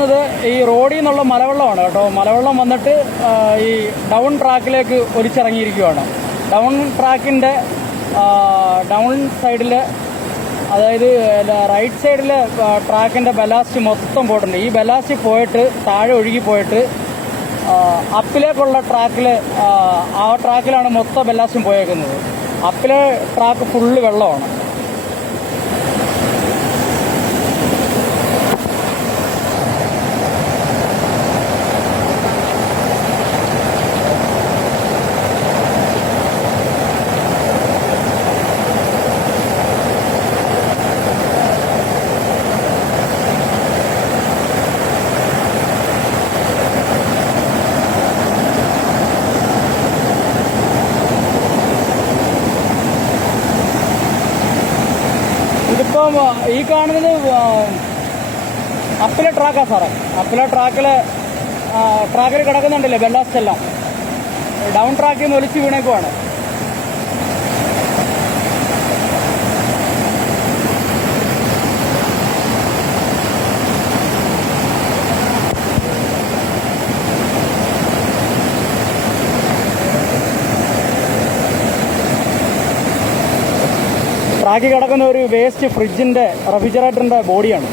കാണുന്നത് ഈ റോഡിൽ നിന്നുള്ള മലവെള്ളമാണ് കേട്ടോ. മലവെള്ളം വന്നിട്ട് ഈ ഡൗൺ ട്രാക്കിലേക്ക് ഒലിച്ചിറങ്ങിയിരിക്കുകയാണ്. ഡൗൺ ട്രാക്കിൻ്റെ ഡൗൺ സൈഡിൽ, അതായത് റൈറ്റ് സൈഡിൽ ട്രാക്കിൻ്റെ ബലാസ്റ്റ് മൊത്തം പോയിട്ടുണ്ട്. ഈ ബലാസ്റ്റ് പോയിട്ട് താഴെ ഒഴുകി പോയിട്ട് അപ്പിലേക്കുള്ള ട്രാക്കിൽ, ആ ട്രാക്കിലാണ് മൊത്തം ബലാസ്റ്റും പോയേക്കുന്നത്. അപ്പിലെ ട്രാക്ക് ഫുള്ള് വെള്ളമാണ്. ഇതിപ്പം ഈ കാണുന്നത് അപ്പിലെ ട്രാക്കാണ് സാറേ. അപ്പിലെ ട്രാക്കിൽ കിടക്കുന്നുണ്ടല്ലേ ബെല്ലാസ്റ്റ് എല്ലാം. ഡൗൺ ട്രാക്കിൽ നിന്ന് ഒലിച്ച് വീണേക്കുവാണ്. ട്രാക്കിൽ കിടക്കുന്ന ഒരു വേസ്റ്റ് ഫ്രിഡ്ജിൻ്റെ റെഫ്രിജറേറ്ററിൻ്റെ ബോഡിയാണ്.